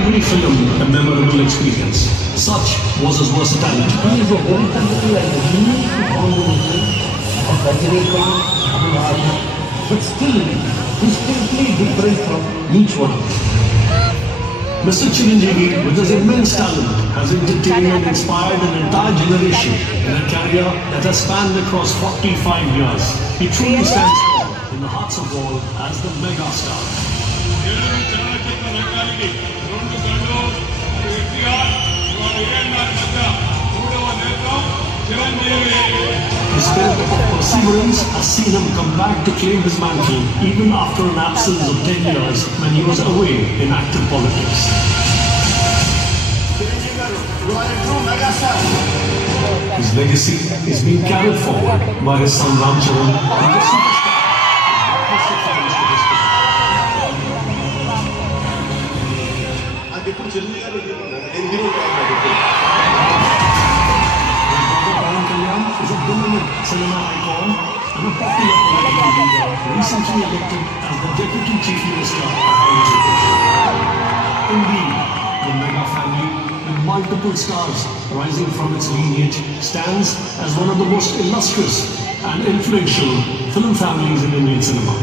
every film a memorable experience. Such was his versatility. He is a very technical and unique combination of Rajinikanth, Abhimanyu, but still distinctly different from each one. Mr. Chiranjeevi, with his immense talent, has entertained and inspired an entire generation in a career that has spanned across 45 years. He truly stands tall in the hearts of all as the mega star. His spirit of perseverance has seen him come back to claim his mantle even after an absence of 10 years when he was away in active politics. His legacy is being carried forward by his son Ramcharan and the superstar. Is a dominant cinema icon and a popular political leader, recently elected as the Deputy Chief Minister of Andhra Pradesh. Indeed, the mega family, with multiple stars rising from its lineage, stands as one of the most illustrious and influential film families in Indian cinema.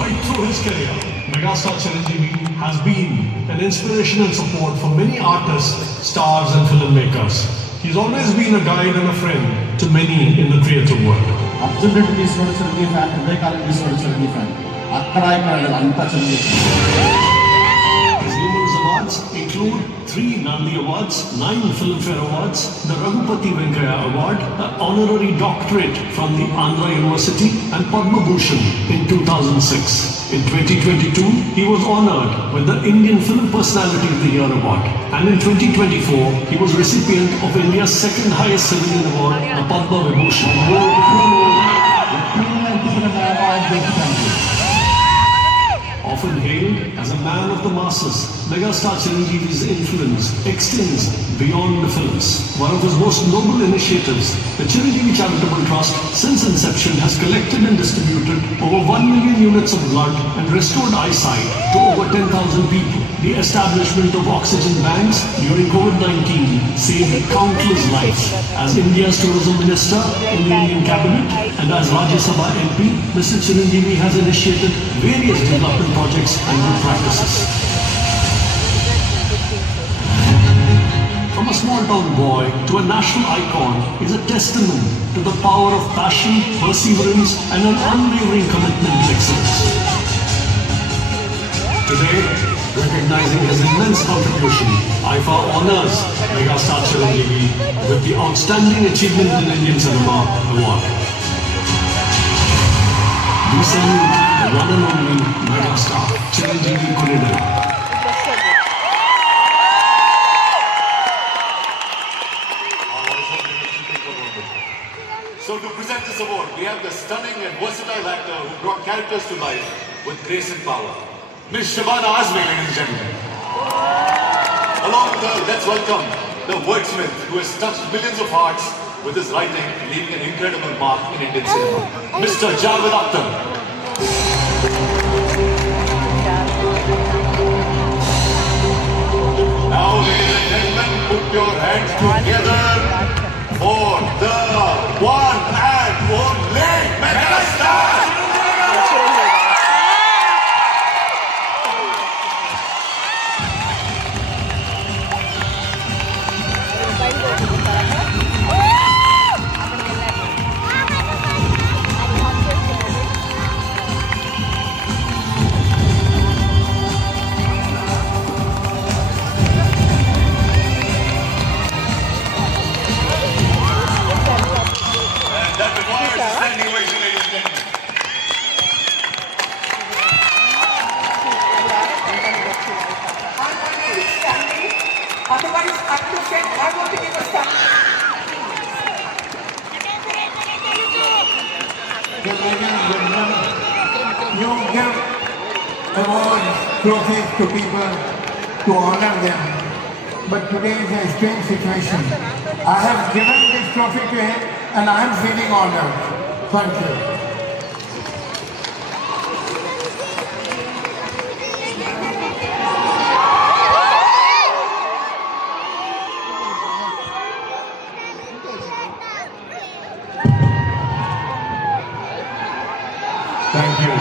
Right through his career, megastar Chiranjeevi has been an inspiration and support for many artists, stars and filmmakers. He's always been a guide and a friend to many in the creative world. Arjun Reddy is not a Chiranjeevi fan, Vivek is not a Chiranjeevi fan. His numerous awards include 3 Nandi Awards, 9 Filmfare Awards, the Raghupati Venkaya Award, an honorary doctorate from the Andhra University, and Padma Bhushan in 2006. In 2022, he was honored with the Indian Film Personality of the Year Award. And in 2024, he was recipient of India's second highest civilian award, the Padma Vibhushan. Often hailed as a man of the masses, megastar Chiranjeevi's influence extends beyond the films. One of his most noble initiatives, the Chiranjeevi Charitable Trust, since inception has collected and distributed over 1 million units of blood and restored eyesight to over 10,000 people. The establishment of oxygen banks during COVID-19 saved countless lives. As India's tourism minister in the Indian cabinet and as Rajya Sabha MP, Mr. Chiranjeevi has initiated various development projects and good practices. From a small town boy to a national icon is a testament to the power of passion, perseverance and an unwavering commitment to excellence. Today, recognizing his immense contribution, IFA honors megastar Chiranjeevi with the Outstanding Achievement in Indian Cinema Award. We salute the one and only megastar Chiranjeevi Kunidala. So to present this award, we have the stunning and versatile actor who brought characters to life with grace and power. Ms. Shabana Azmi, ladies and gentlemen. Along with her, let's welcome the wordsmith who has touched millions of hearts with his writing, leaving an incredible mark in Indian cinema. Mr. Javed Akhtar. Now, ladies and gentlemen, put your hands together for the one and only megastar. Otherwise, I would have said I want to give a stand. You give awards, trophies to people to honor them. But today is a strange situation. I have given this trophy to him and I am feeling honored. Thank you. Thank you.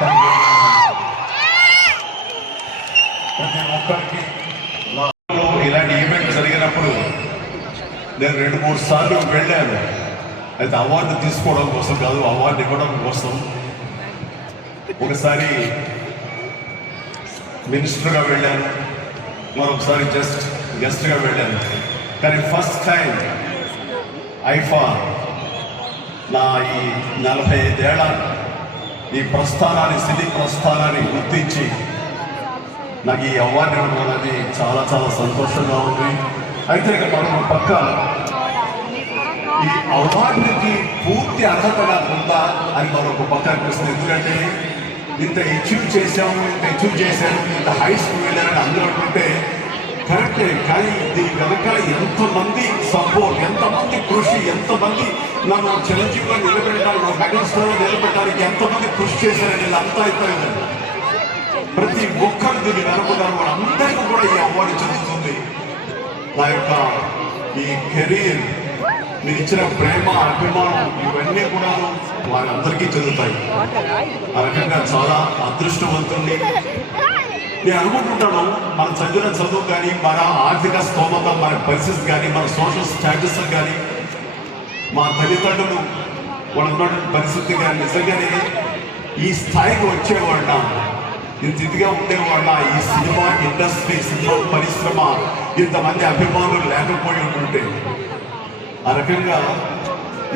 Thank you. ప్రతి ఒక్కరికి ఇలాంటి ఈవెంట్ జరిగినప్పుడు నేను 2-3 సార్లు వెళ్ళాను. అయితే అవార్డు తీసుకోవడం కోసం కాదు, అవార్డు ఇవ్వడం కోసం. ఒకసారి మినిస్టర్గా వెళ్ళాను, మరొకసారి గెస్ట్గా వెళ్ళాను. కానీ ఫస్ట్ టైం ఐఫా నా ఈ 45 ఏళ్ల ఈ ప్రస్థానాన్ని, సినీ ప్రస్థానాన్ని గుర్తించి నాకు ఈ అవార్డు ఇవ్వడం అనేది చాలా చాలా సంతోషంగా ఉంది. అయితే ఇక మనం పక్క ఈ అవార్డుకి పూర్తి అర్హత నాకు ఉందా అని మరొక పక్క అనిపిస్తుంది. ఎందుకంటే ఇంత అచీవ్ చేశాము, ఇంత హై స్కూల్ వెళ్ళారని అందరూ అనుకుంటే కరెక్టే. కానీ దీని వెనకాల ఎంతమంది సపోర్ట్, ఎంతమంది కృషి, ఎంతమంది నన్ను చిరంజీవిగా నిలబెట్టడానికి, మెగాస్టార్గా నిలబెట్టడానికి ఎంతమంది కృషి చేశారని అంతా అయిపోయిందండి. ప్రతి ఒక్కరు దీన్ని నడుపుతారు, వాళ్ళందరికీ కూడా ఈ అవార్డు చెందుతుంది. నా యొక్క ఈ కెరీర్, మీరు ఇచ్చిన ప్రేమ, అభిమానం ఇవన్నీ కూడా వారందరికీ చెందుతాయి. ఆ రకంగా చాలా అదృష్టవంతుల్ని నేను అనుకుంటుంటాను. మన చదివిన చదువు కానీ, మన ఆర్థిక స్తోమత, మన పరిస్థితి కానీ, మన సోషల్ స్టాటస్ కానీ, మా తల్లిదండ్రులు వాళ్ళ పరిస్థితి కానీ నిజంగానే ఈ స్థాయికి వచ్చేవాళ్ళ, ఇంత ఇదిగా ఉండేవాళ్ళ ఈ సినిమా ఇండస్ట్రీ, సినిమా పరిశ్రమ ఇంతమంది అభిమానులు లేకపోయి ఉంటుంటే. ఆ రకంగా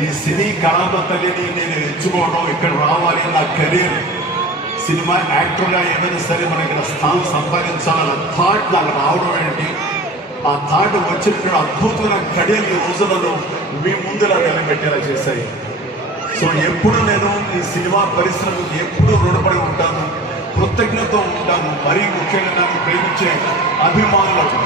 ఈ సినీ కళాబద్దలిని నేను ఎంచుకోవడం, ఇక్కడ రావాలి, నా కెరీర్ సినిమా యాక్టర్గా ఏమైనా సరే మనం ఇక్కడ స్థానం సంపాదించాలన్న థాట్ నాకు రావడం ఏంటి, ఆ థాట్ వచ్చినప్పుడు అద్భుతమైన కడియలు ఈ రోజులలో మీ ముందులా నిలబెట్టేలా చేశాయి. సో ఎప్పుడు నేను ఈ సినిమా పరిశ్రమకు ఎప్పుడు రుణపడి ఉంటాను, కృతజ్ఞత ఉంటాను. మరీ ముఖ్యంగా నన్ను ప్రేమించే అభిమానులకు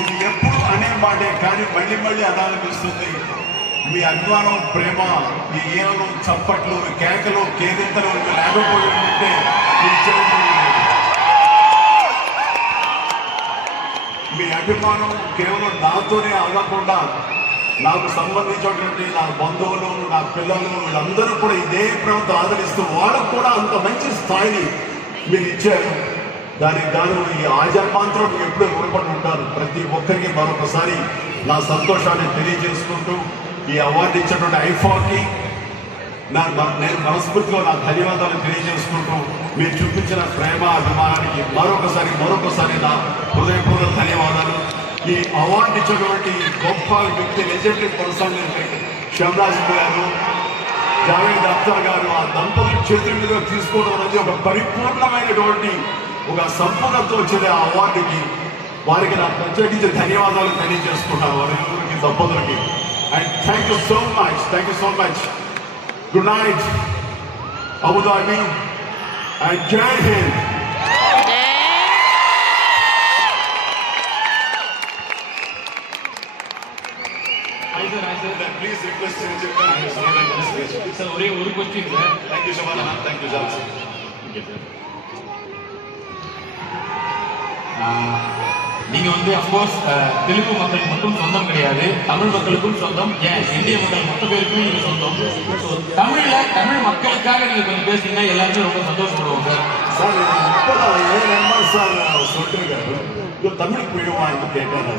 ఇది ఎప్పుడు అనే మాటే, కానీ మళ్ళీ మళ్ళీ అనాలనిపిస్తుంది. మీ అభిమానం, ప్రేమ, మీ ఏమలు, చప్పట్లు, కేకలు, కేరింతలు లేకపోయి ఉంటే మీ అభిమానం కేవలం నాతోనే ఆగకుండా నాకు సంబంధించినటువంటి నా బంధువులు, నా పిల్లలు, వీళ్ళందరూ కూడా ఇదే ప్రేమతో ఆదరిస్తూ వాళ్ళకు కూడా అంత మంచి స్థాయిని మీరు ఇచ్చారు. దానికి గాను ఈ ఆజన్మాంతరం ఎప్పుడూ రుణపడి ఉంటారు. ప్రతి ఒక్కరికి మరొకసారి నా సంతోషాన్ని తెలియజేసుకుంటూ ఈ అవార్డు ఇచ్చినటువంటి ఐఫాకి నేను మనస్ఫూర్తిగా నా ధన్యవాదాలు తెలియజేసుకుంటూ మీరు చూపించిన ప్రేమ, అభిమానానికి మరొకసారి నా హృదయపూర్వక ధన్యవాదాలు. ఈ అవార్డు ఇచ్చినటువంటి గొప్ప వ్యక్తి, లెజెండరీ పర్సనాలిటీ శ్యామరాజ్ గారు, జావేద్ అఖ్తర్ గారు, ఆ దంపతుల చేతుల మీద తీసుకోవడం అనేది ఒక పరిపూర్ణమైనటువంటి ఒక సంపూర్ణతో వచ్చిన ఆ అవార్డుకి వారికి నా ప్రత్యేకించి ధన్యవాదాలు తెలియజేసుకుంటాను, వారి దంపతులకి. And thank you so much. Good night Abu Dhabi and జై హింద్. Please request sir, ஒரே ஒரு question sir. Thank you Shabana. Thank you Jal sir. நீங்க வந்து அஃப்கோர்ஸ் தெலுங்கு மக்களுக்கு மட்டும் சொந்தம் கிடையாது, தமிழ் மக்களுக்கும் சொந்தம், ஏன் இந்திய மக்கள் மொத்த பேருக்குமே நீங்க சொந்தம். ஸோ தமிழ் மக்களுக்காக நீங்க கொஞ்சம் பேசுனீங்கன்னா எல்லாருமே ரொம்ப சந்தோஷப்படுவாங்க சார். இப்போதான் ஏன் சார் சொல்லிருக்காரு, இது தமிழ் புரியுமா என்று கேட்காது.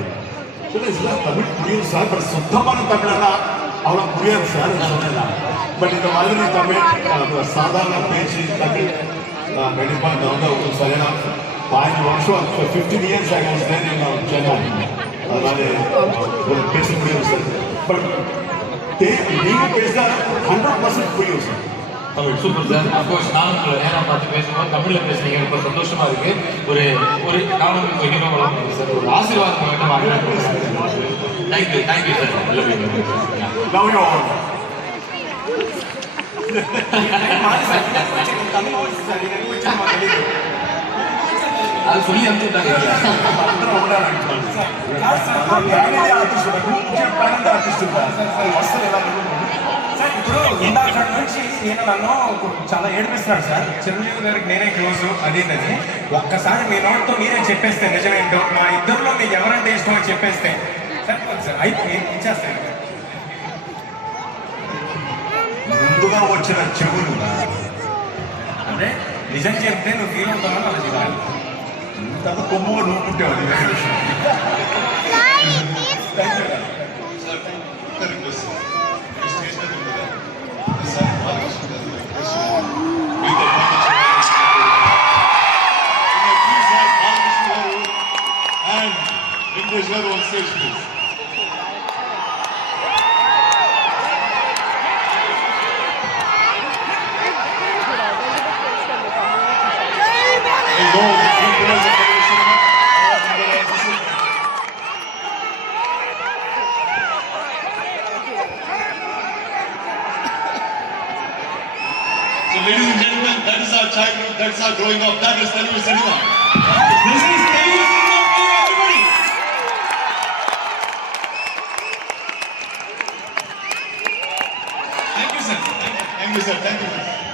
சார் தமிழ் புரியும் சார், பட் சுத்தமான தமிழ்னா அவ்வளோ புரியாது சார் சொன்னேன். பட் இந்த மாதிரி தமிழ் சாதாரண பேச்சு தமிழ் கண்டிப்பாக நான் வந்து உங்களுக்கு சரியான 5 வருஷம் 15 years I was there in Chennai. அதனால பேச முடியும் சார். பட் நீங்கள் பேசினா 100% புரியும் சார் தமிழ். Super sir. அஃப்கோர்ஸ் நானும் உங்களை நேரம் பார்த்து பேசும்போது தமிழில் பேசுனீங்க, ரொம்ப சந்தோஷமா இருக்கு. ஒரு நானும் இன்னும் வளர்ந்து சார், ஒரு ஆசீர்வாதம் மட்டும் வாங்க. Thank you sir. Now you all. Tamil சார் அது சொல்லி அனுப்பிச்சுட்டாங்க అందరూ ఒకటే అంటున్నారు sir family artist talent artist వస్తారు ఎలా సార్ ఇప్పుడు ఇందాక నుంచి నేను నన్ను చాలా ఏడిపిస్తున్నాడు సార్ చిరంజీవి గారికి నేనే క్లోజ్ అదేంటని ఒక్కసారి మీ నోట్తో మీరే చెప్పేస్తే నిజమేంటో మా ఇద్దరిలో మీకు ఎవరంటే ఇష్టమో చెప్పేస్తే సరిపోదు సార్ అయిపోయి ఇచ్చేస్తాను ముందుగా వచ్చిన చెవులు అంటే నిజం చెప్తే నువ్వు ఫీల్ అవుతావని అలా చెప్పాలి ఇంత కొమ్ము నువ్వు పుట్టేవాడు And English garu on stage, please. So ladies and gentlemen, that is our childhood, that's our growing up, that is Telugu cinema. This is Telugu cinema for everybody. Thank you sir, thank you sir, thank you.